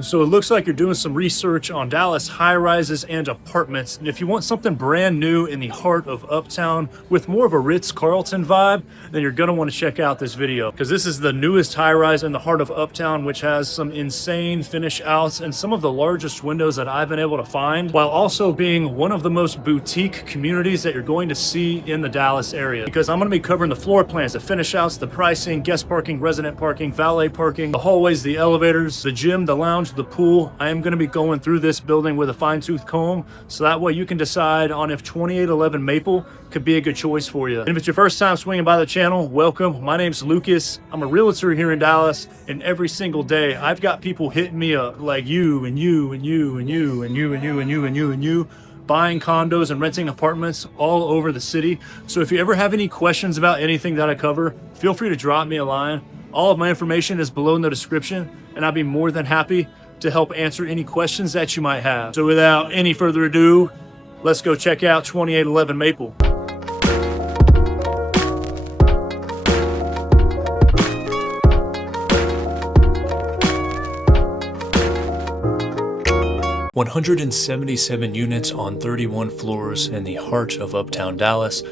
So it looks like you're doing some research on Dallas high-rises and apartments. And if you want something brand new in the heart of Uptown with more of a Ritz-Carlton vibe, then you're gonna want to check out this video, because this is the newest high-rise in the heart of Uptown, which has some insane finish outs and some of the largest windows that I've been able to find, while also being one of the most boutique communities that you're going to see in the Dallas area. Because I'm gonna be covering the floor plans, the finish outs, the pricing, guest parking, resident parking, valet parking, the hallways, the elevators, the gym, the lounge, the pool. I am going to be going through this building with a fine-tooth comb, so that way you can decide on if 2811 Maple could be a good choice for you. And if it's your first time swinging by the channel, welcome. My name's Lucas. I'm a realtor here in Dallas, and every single day I've got people hitting me up like you and you and you and you and you and you and you and you and you, buying condos and renting apartments all over the city. So if you ever have any questions about anything that I cover, feel free to drop me a line. All of my information is below in the description, and I'd be more than happy to help answer any questions that you might have. So without any further ado, let's go check out 2811 Maple. "177 units on 31 floors in the heart of Uptown Dallas.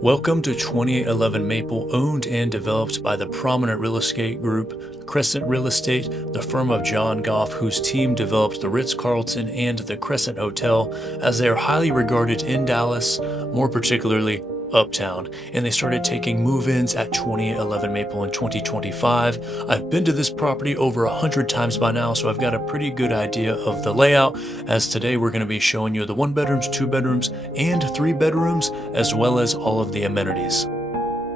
Welcome to 2811 Maple, owned and developed by the prominent real estate group Crescent Real Estate, the firm of John Goff, whose team developed the Ritz-Carlton and the Crescent Hotel, as they are highly regarded in Dallas, more particularly Uptown, and they started taking move-ins at 2811 Maple in 2025. I've been to this property over 100 times by now, so I've got a pretty good idea of the layout, as today we're going to be showing you the 1 bedrooms, 2 bedrooms, and 3 bedrooms, as well as all of the amenities.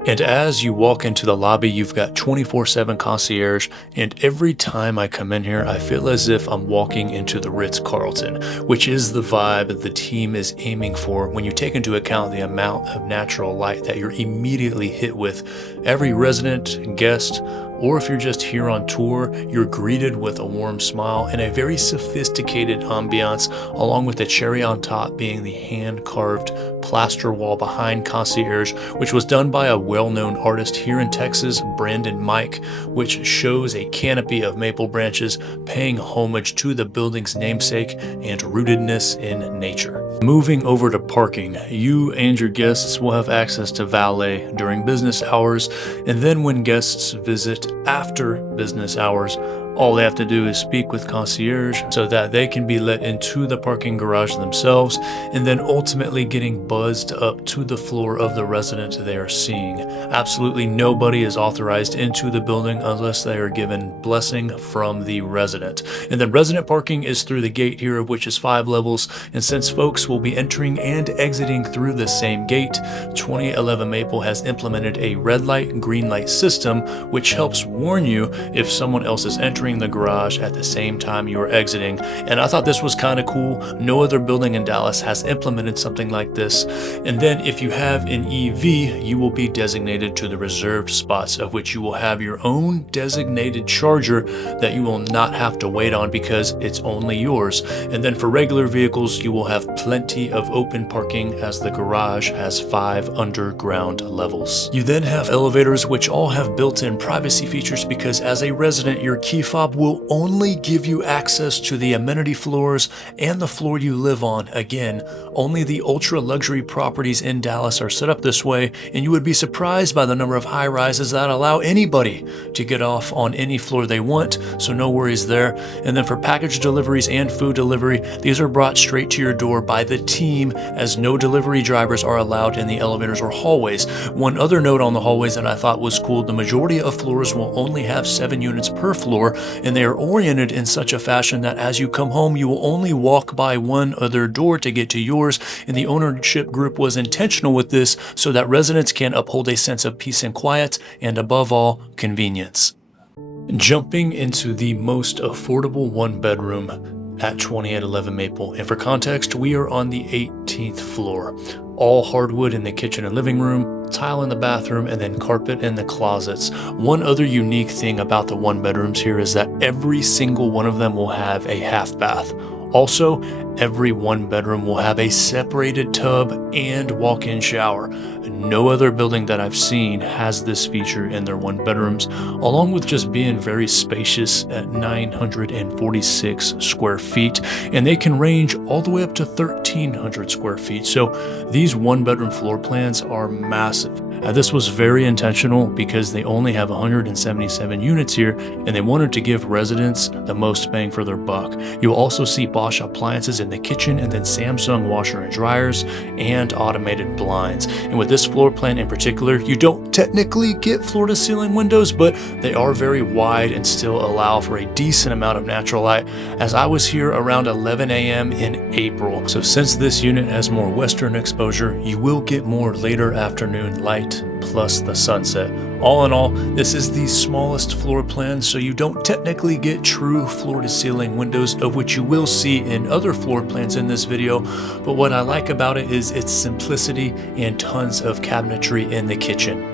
And as you walk into the lobby, you've got 24/7 concierge, and every time I come in here, I feel as if I'm walking into the Ritz-Carlton, which is the vibe the team is aiming for when you take into account the amount of natural light that you're immediately hit with. Every resident, guest, or if you're just here on tour, you're greeted with a warm smile and a very sophisticated ambiance, along with the cherry on top being the hand-carved plaster wall behind concierge, which was done by a well-known artist here in Texas, Brandon Mike, which shows a canopy of maple branches paying homage to the building's namesake and rootedness in nature. Moving over to parking, you and your guests will have access to valet during business hours, and then when guests visit after business hours, all they have to do is speak with concierge so that they can be let into the parking garage themselves, and then ultimately getting buzzed up to the floor of the resident they are seeing. Absolutely nobody is authorized into the building unless they are given blessing from the resident. And then resident parking is through the gate here, which is 5 levels, and since folks will be entering and exiting through the same gate, 2811 Maple has implemented a red light, green light system, which helps warn you if someone else is entering the garage at the same time you are exiting. And I thought this was kind of cool. No other building in Dallas has implemented something like this. And then if you have an EV, you will be designated to the reserved spots, of which you will have your own designated charger that you will not have to wait on because it's only yours. And then for regular vehicles, you will have plenty of open parking, as the garage has 5 underground levels. You then have elevators, which all have built-in privacy features, because as a resident, your key fob will only give you access to the amenity floors and the floor you live on. Again, only the ultra luxury properties in Dallas are set up this way, and you would be surprised by the number of high rises that allow anybody to get off on any floor they want, so no worries there. And then for package deliveries and food delivery, these are brought straight to your door by the team, as no delivery drivers are allowed in the elevators or hallways. One other note on the hallways that I thought was cool: the majority of floors will only have 7 units per floor, and they are oriented in such a fashion that as you come home, you will only walk by one other door to get to yours, and the ownership group was intentional with this so that residents can uphold a sense of peace and quiet, and above all, convenience. Jumping into the most affordable 1 bedroom at 2811 Maple, and for context, we are on the 18th floor. All hardwood in the kitchen and living room, tile in the bathroom, and then carpet in the closets. One other unique thing about the 1 bedrooms here is that every single one of them will have a half bath. Also, Every one bedroom will have a separated tub and walk-in shower. No other building that I've seen has this feature in their one bedrooms, along with just being very spacious at 946 square feet, and they can range all the way up to 1,300 square feet. So these one bedroom floor plans are massive. This was very intentional because they only have 177 units here, and they wanted to give residents the most bang for their buck. You'll also see Bosch appliances in the kitchen, and then Samsung washer and dryers and automated blinds. And with this floor plan in particular, you don't technically get floor-to-ceiling windows, but they are very wide and still allow for a decent amount of natural light, as I was here around 11 a.m. in April. So since this unit has more western exposure, you will get more later afternoon light plus the sunset. All in all, this is the smallest floor plan, so you don't technically get true floor-to-ceiling windows, of which you will see in other floor plans in this video. But what I like about it is its simplicity and tons of cabinetry in the kitchen.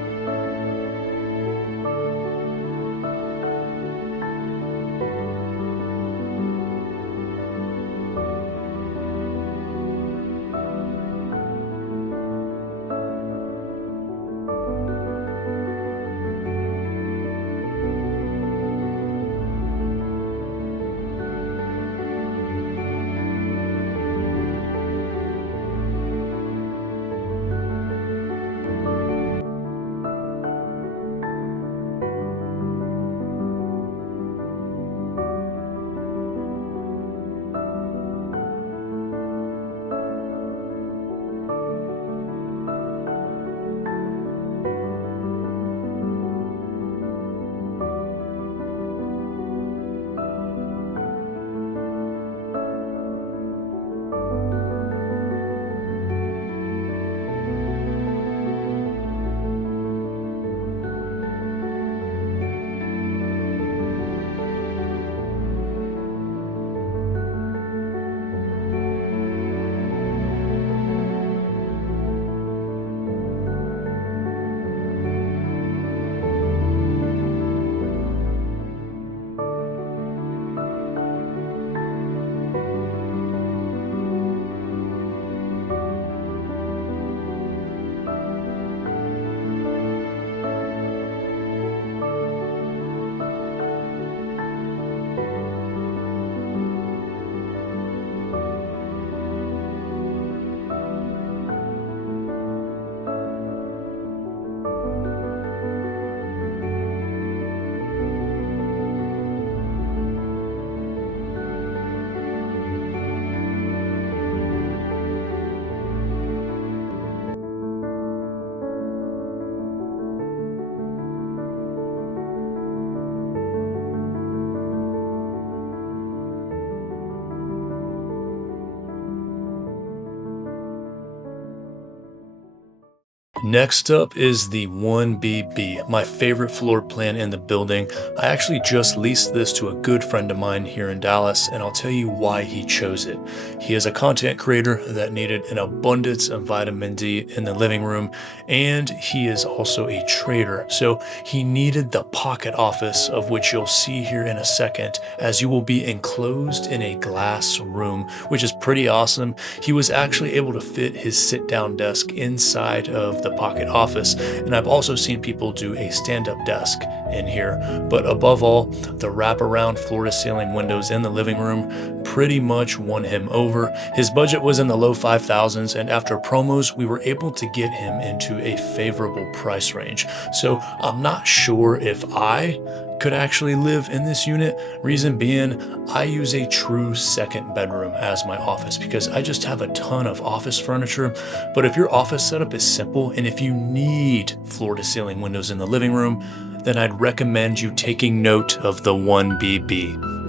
Next up is the 1BB, my favorite floor plan in the building. I actually just leased this to a good friend of mine here in Dallas, and I'll tell you why he chose it. He is a content creator that needed an abundance of vitamin D in the living room, and he is also a trader. So he needed the pocket office, of which you'll see here in a second, as you will be enclosed in a glass room, which is pretty awesome. He was actually able to fit his sit-down desk inside of the pocket office, and I've also seen people do a stand-up desk in here. But above all, the wraparound floor-to-ceiling windows in the living room pretty much won him over. His budget was in the low 5,000s, and after promos, we were able to get him into a favorable price range. So I'm not sure if I could actually live in this unit. Reason being, I use a true second bedroom as my office because I just have a ton of office furniture. But if your office setup is simple and if you need floor-to-ceiling windows in the living room, then I'd recommend you taking note of the 1BB.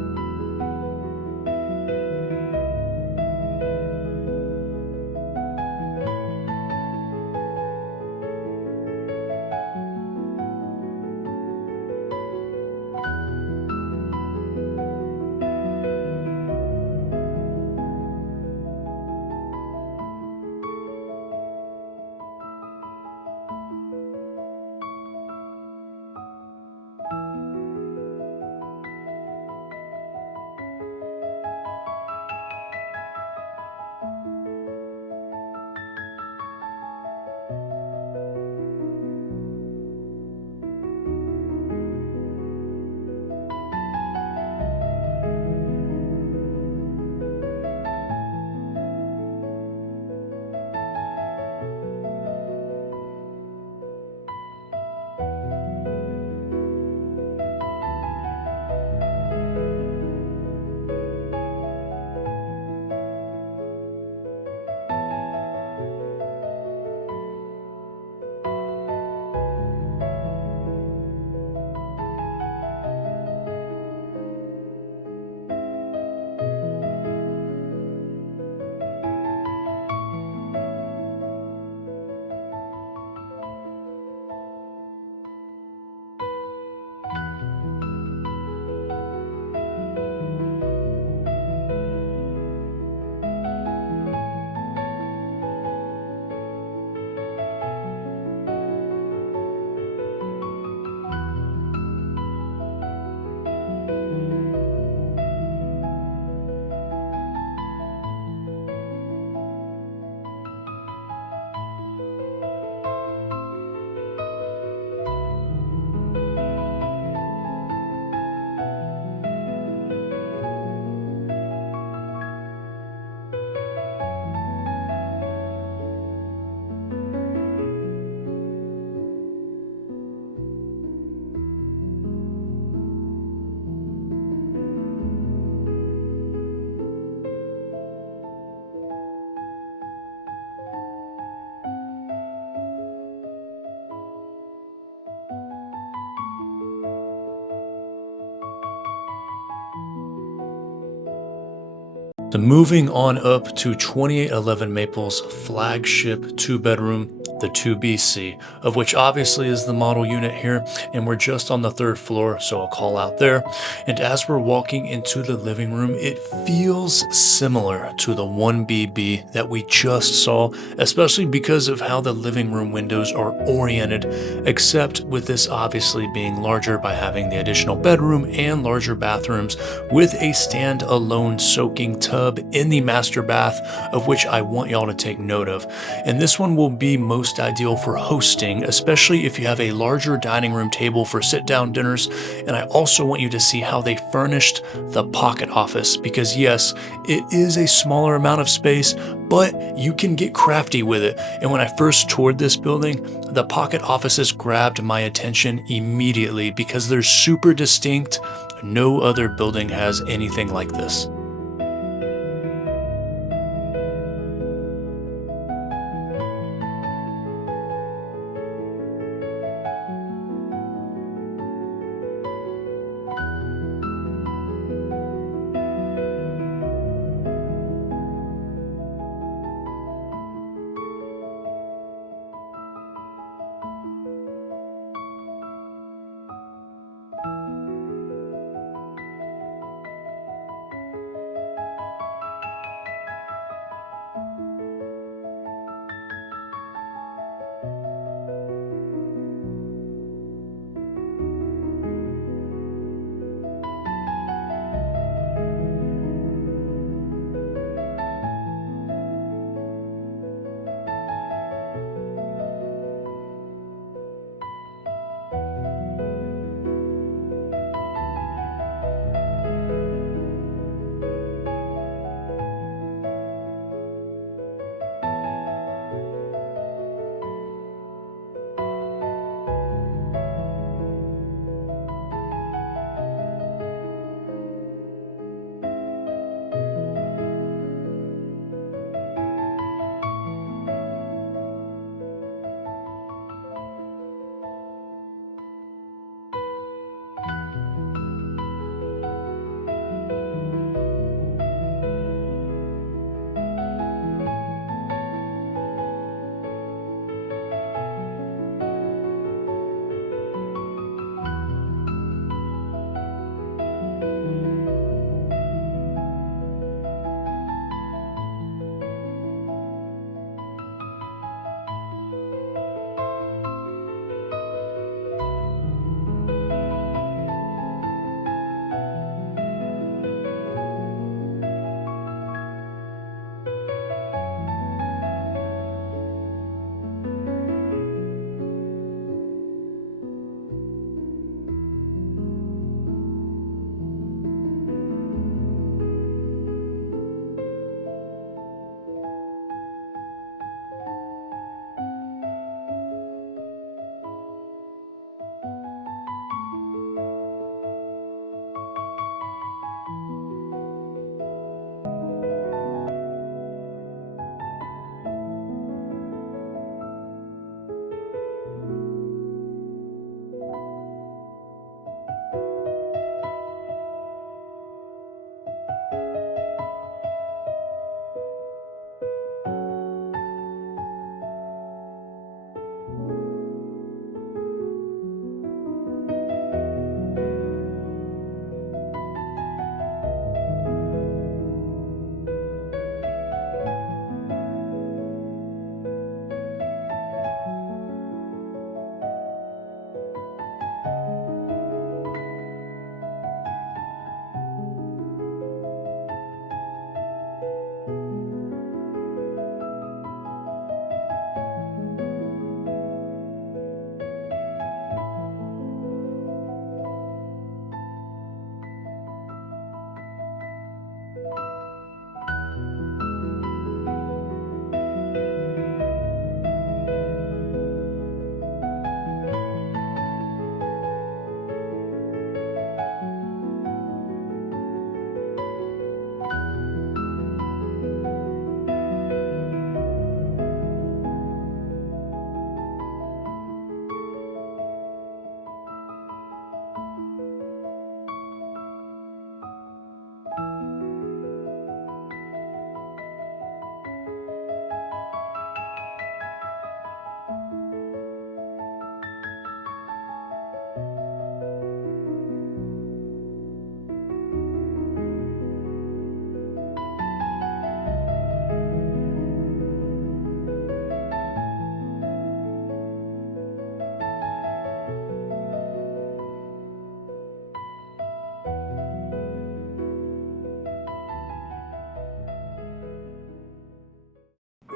So moving on up to 2811 Maple's flagship 2-bedroom, the 2BC, of which obviously is the model unit here, and we're just on the 3rd floor, so I'll call out there. And as we're walking into the living room, it feels similar to the 1BB that we just saw, especially because of how the living room windows are oriented, except with this obviously being larger by having the additional bedroom and larger bathrooms with a stand-alone soaking tub in the master bath, of which I want y'all to take note of. And this one will be most ideal for hosting, especially if you have a larger dining room table for sit-down dinners. And I also want you to see how they furnished the pocket office, because yes, it is a smaller amount of space, but you can get crafty with it. And when I first toured this building, the pocket offices grabbed my attention immediately because they're super distinct. No other building has anything like this.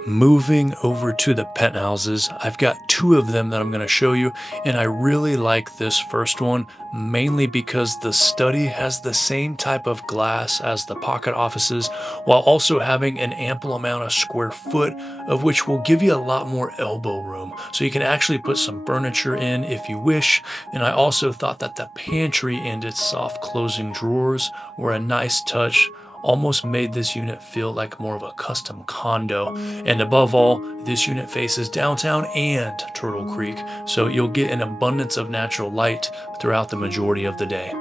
Moving over to the penthouses, I've got two of them that I'm going to show you, and I really like this first one, mainly because the study has the same type of glass as the pocket offices, while also having an ample amount of square foot, of which will give you a lot more elbow room. So you can actually put some furniture in if you wish, and I also thought that the pantry and its soft closing drawers were a nice touch, almost made this unit feel like more of a custom condo. And above all, this unit faces downtown and Turtle Creek, so you'll get an abundance of natural light throughout the majority of the day.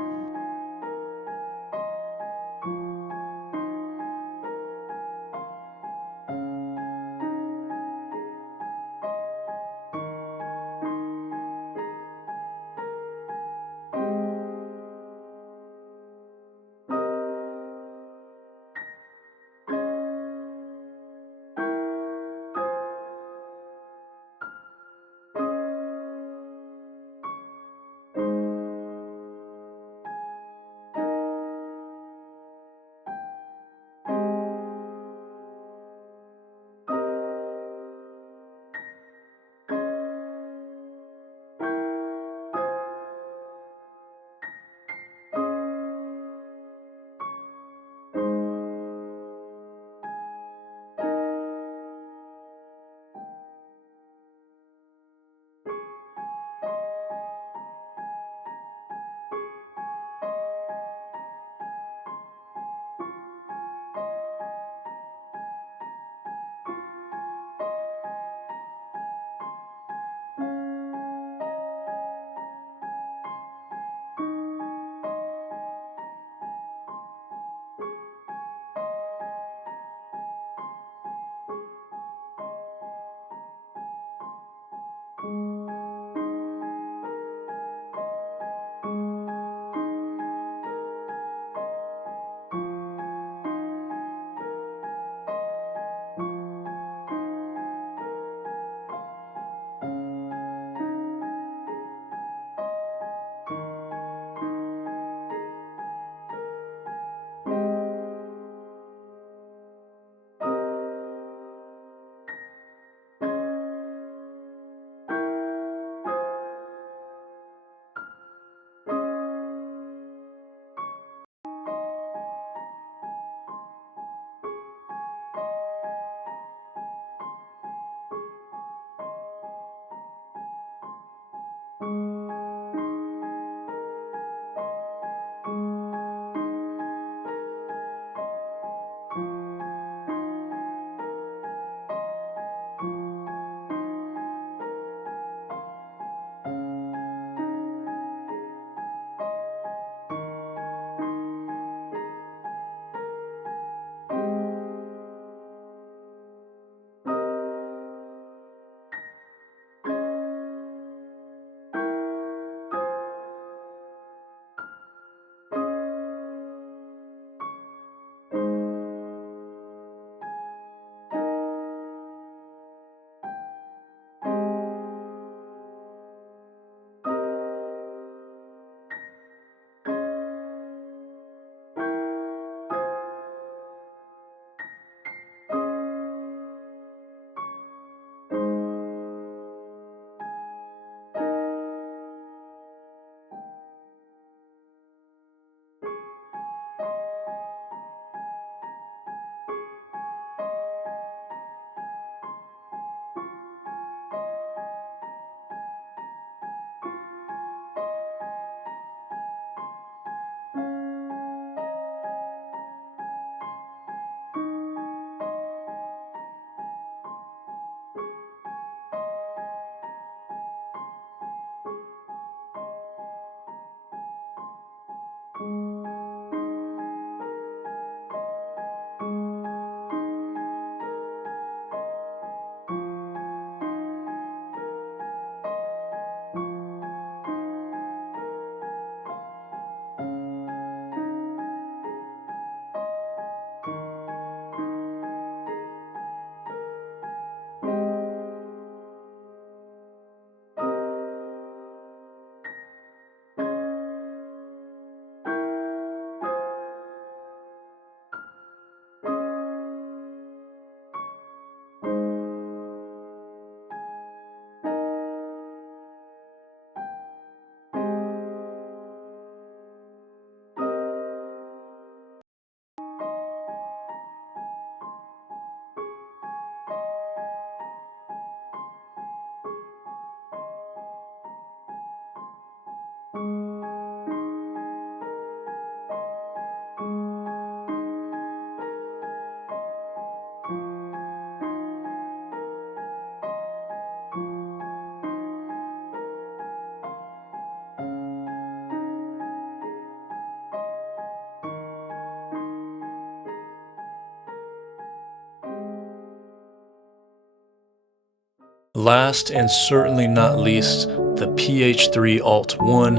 Last and certainly not least, the PH3 Alt 1,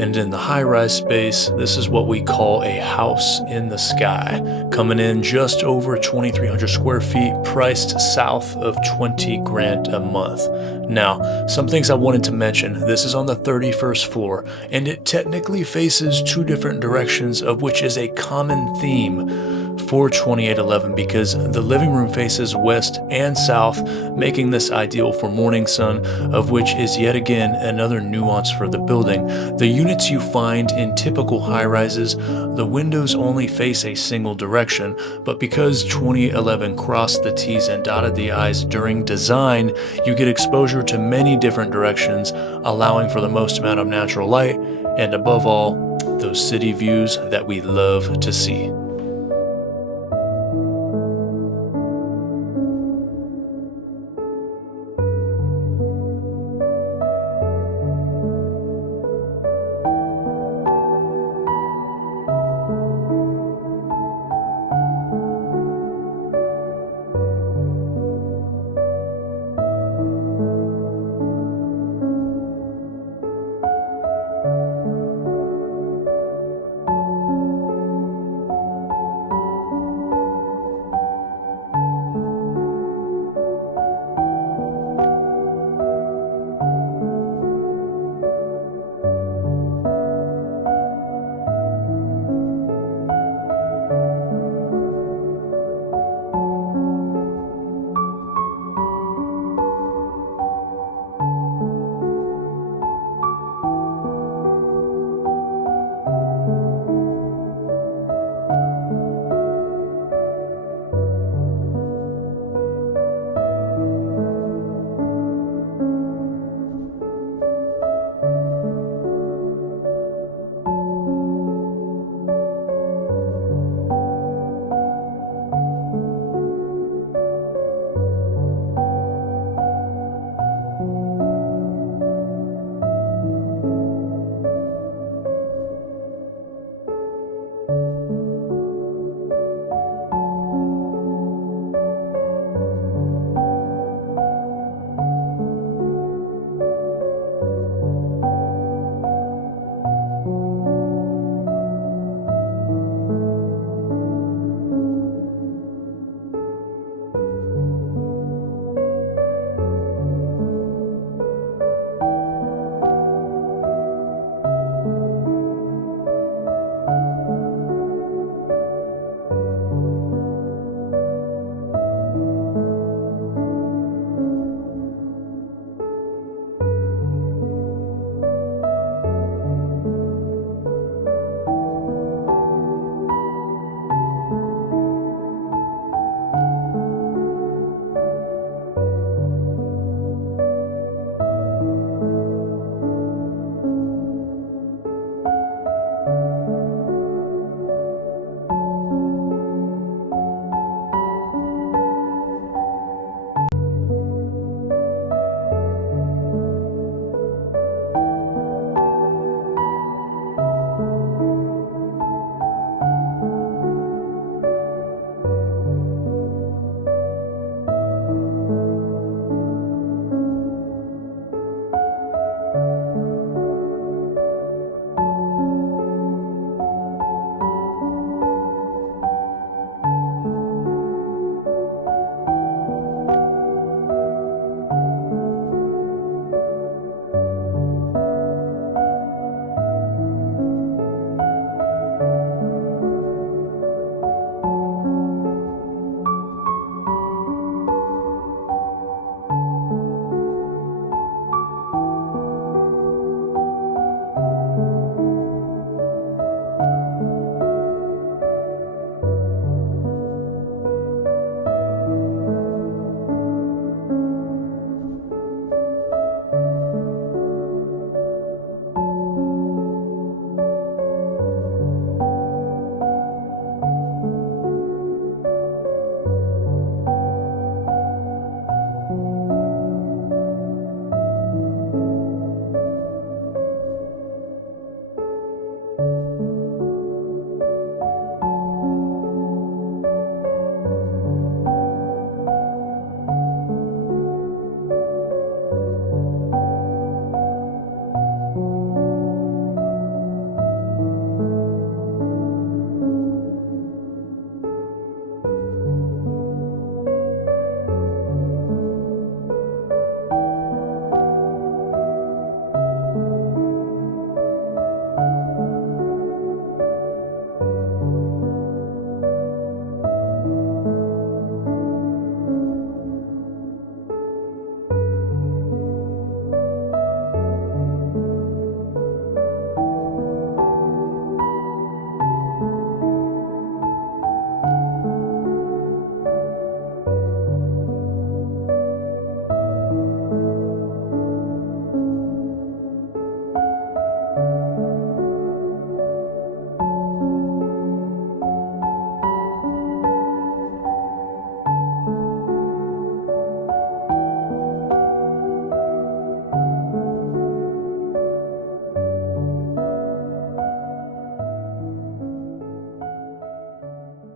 and in the high-rise space, this is what we call a house in the sky, coming in just over 2,300 square feet, priced south of 20 grand a month. Now, some things I wanted to mention. This is on the 31st floor, and it technically faces two different directions, of which is a common theme for 2811 because the living room faces west and south, making this ideal for morning sun, of which is yet again another nuance for the building. The units you find in typical high-rises, the windows only face a single direction, but because 2811 crossed the T's and dotted the I's during design, you get exposure to many different directions, allowing for the most amount of natural light, and above all, those city views that we love to see.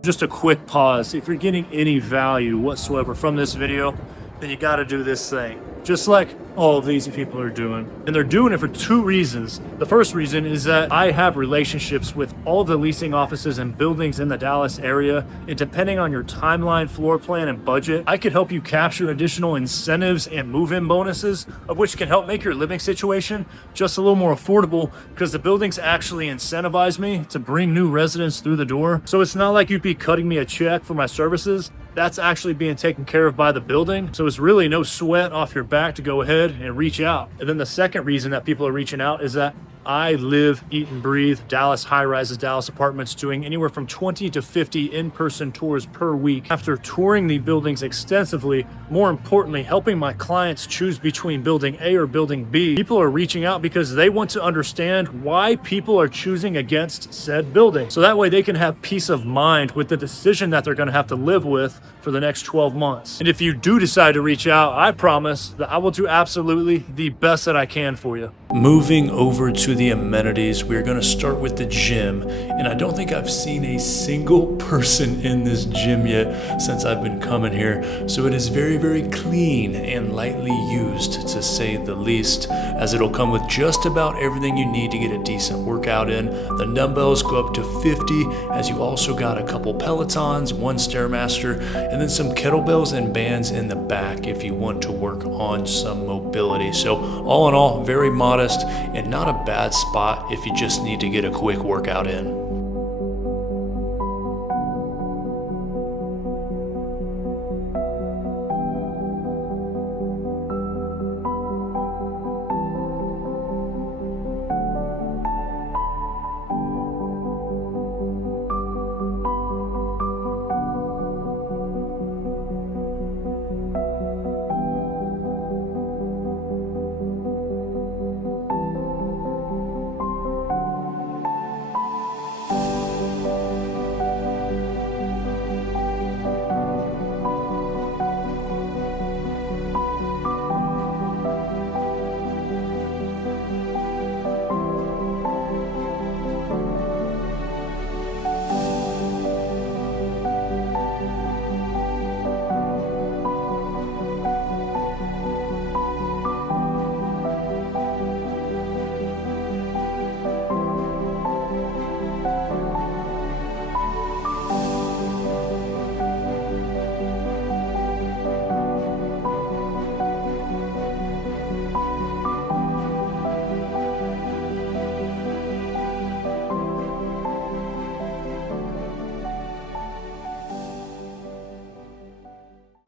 Just a quick pause. If you're getting any value whatsoever from this video, then you got to do this thing. Just like all of these people are doing. And they're doing it for two reasons. The first reason is that I have relationships with all the leasing offices and buildings in the Dallas area. And depending on your timeline, floor plan, and budget, I could help you capture additional incentives and move-in bonuses, of which can help make your living situation just a little more affordable, because the buildings actually incentivize me to bring new residents through the door. So it's not like you'd be cutting me a check for my services. That's actually being taken care of by the building. So it's really no sweat off your back to go ahead and reach out. And then the second reason that people are reaching out is that I live, eat, and breathe Dallas high-rises, Dallas apartments, doing anywhere from 20 to 50 in-person tours per week. After touring the buildings extensively, more importantly, helping my clients choose between building A or building B, people are reaching out because they want to understand why people are choosing against said building. So that way they can have peace of mind with the decision that they're going to have to live with for the next 12 months. And if you do decide to reach out, I promise that I will do absolutely the best that I can for you. Moving over to the amenities, we're going to start with the gym, and I don't think I've seen a single person in this gym yet since I've been coming here. So it is very, very clean and lightly used, to say the least, as it'll come with just about everything you need to get a decent workout in. The dumbbells go up to 50, as you also got a couple Pelotons, one Stairmaster, and then some kettlebells and bands in the back if you want to work on some mobility. So all in all, very modest and not a bad spot if you just need to get a quick workout in.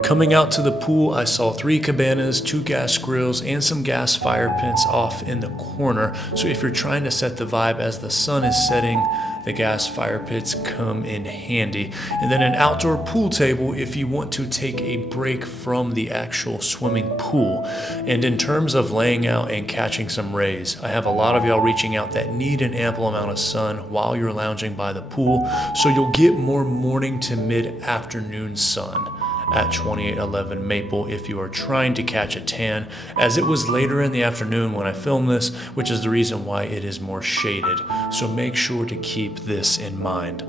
Coming out to the pool, I saw 3 cabanas, 2 gas grills, and some gas fire pits off in the corner. So if you're trying to set the vibe as the sun is setting, the gas fire pits come in handy. And then an outdoor pool table if you want to take a break from the actual swimming pool. And in terms of laying out and catching some rays, I have a lot of y'all reaching out that need an ample amount of sun while you're lounging by the pool, so you'll get more morning to mid-afternoon sun at 2811 Maple if you are trying to catch a tan, as it was later in the afternoon when I filmed this, which is the reason why it is more shaded. So make sure to keep this in mind.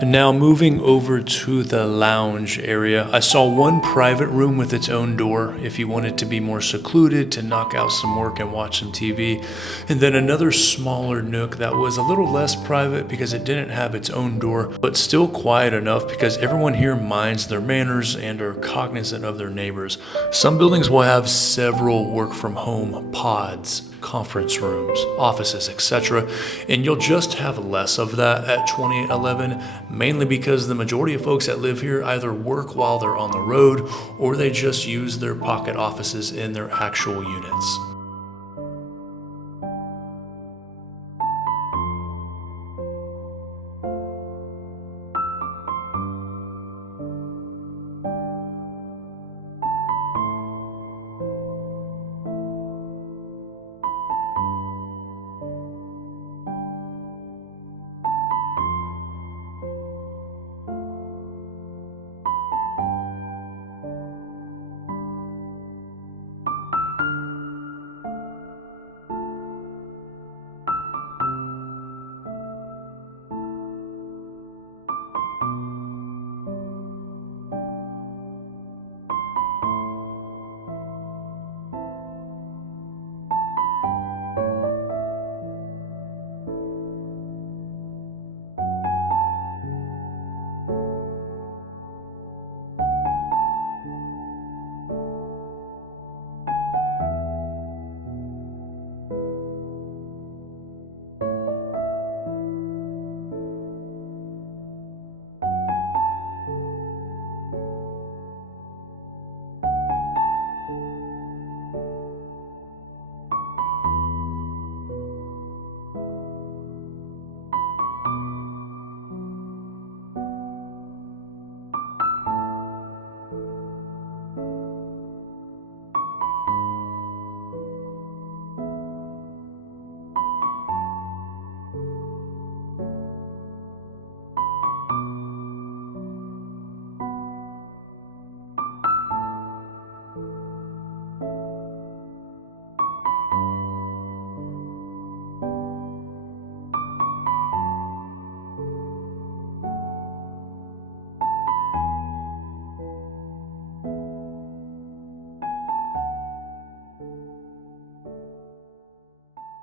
And now moving over to the lounge area, I saw one private room with its own door if you wanted to be more secluded, to knock out some work and watch some TV. And then another smaller nook that was a little less private because it didn't have its own door, but still quiet enough because everyone here minds their manners and are cognizant of their neighbors. Some buildings will have several work from home pods. conference rooms, offices, etc. And you'll just have less of that at 2811, mainly because the majority of folks that live here either work while they're on the road or they just use their pocket offices in their actual units.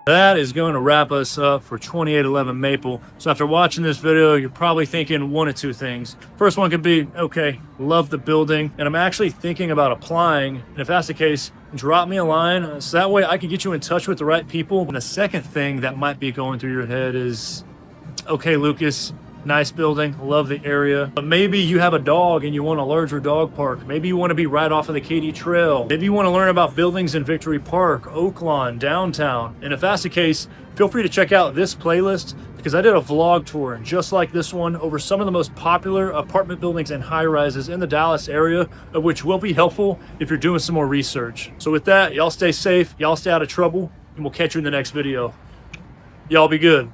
That is going to wrap us up for 2811 Maple. So after watching this video, you're probably thinking one of two things. First one could be, okay, love the building, and I'm actually thinking about applying. And if that's the case, drop me a line so that way I can get you in touch with the right people. And the second thing that might be going through your head is, okay, Lucas, nice building, love the area, but maybe you have a dog and you want a larger dog park. Maybe you want to be right off of the Katy Trail. Maybe you want to learn about buildings in Victory Park, Oaklawn, downtown. And if that's the case, feel free to check out this playlist because I did a vlog tour just like this one over some of the most popular apartment buildings and high-rises in the Dallas area, of which will be helpful if you're doing some more research. So with that, y'all stay safe, y'all stay out of trouble, and we'll catch you in the next video. Y'all be good.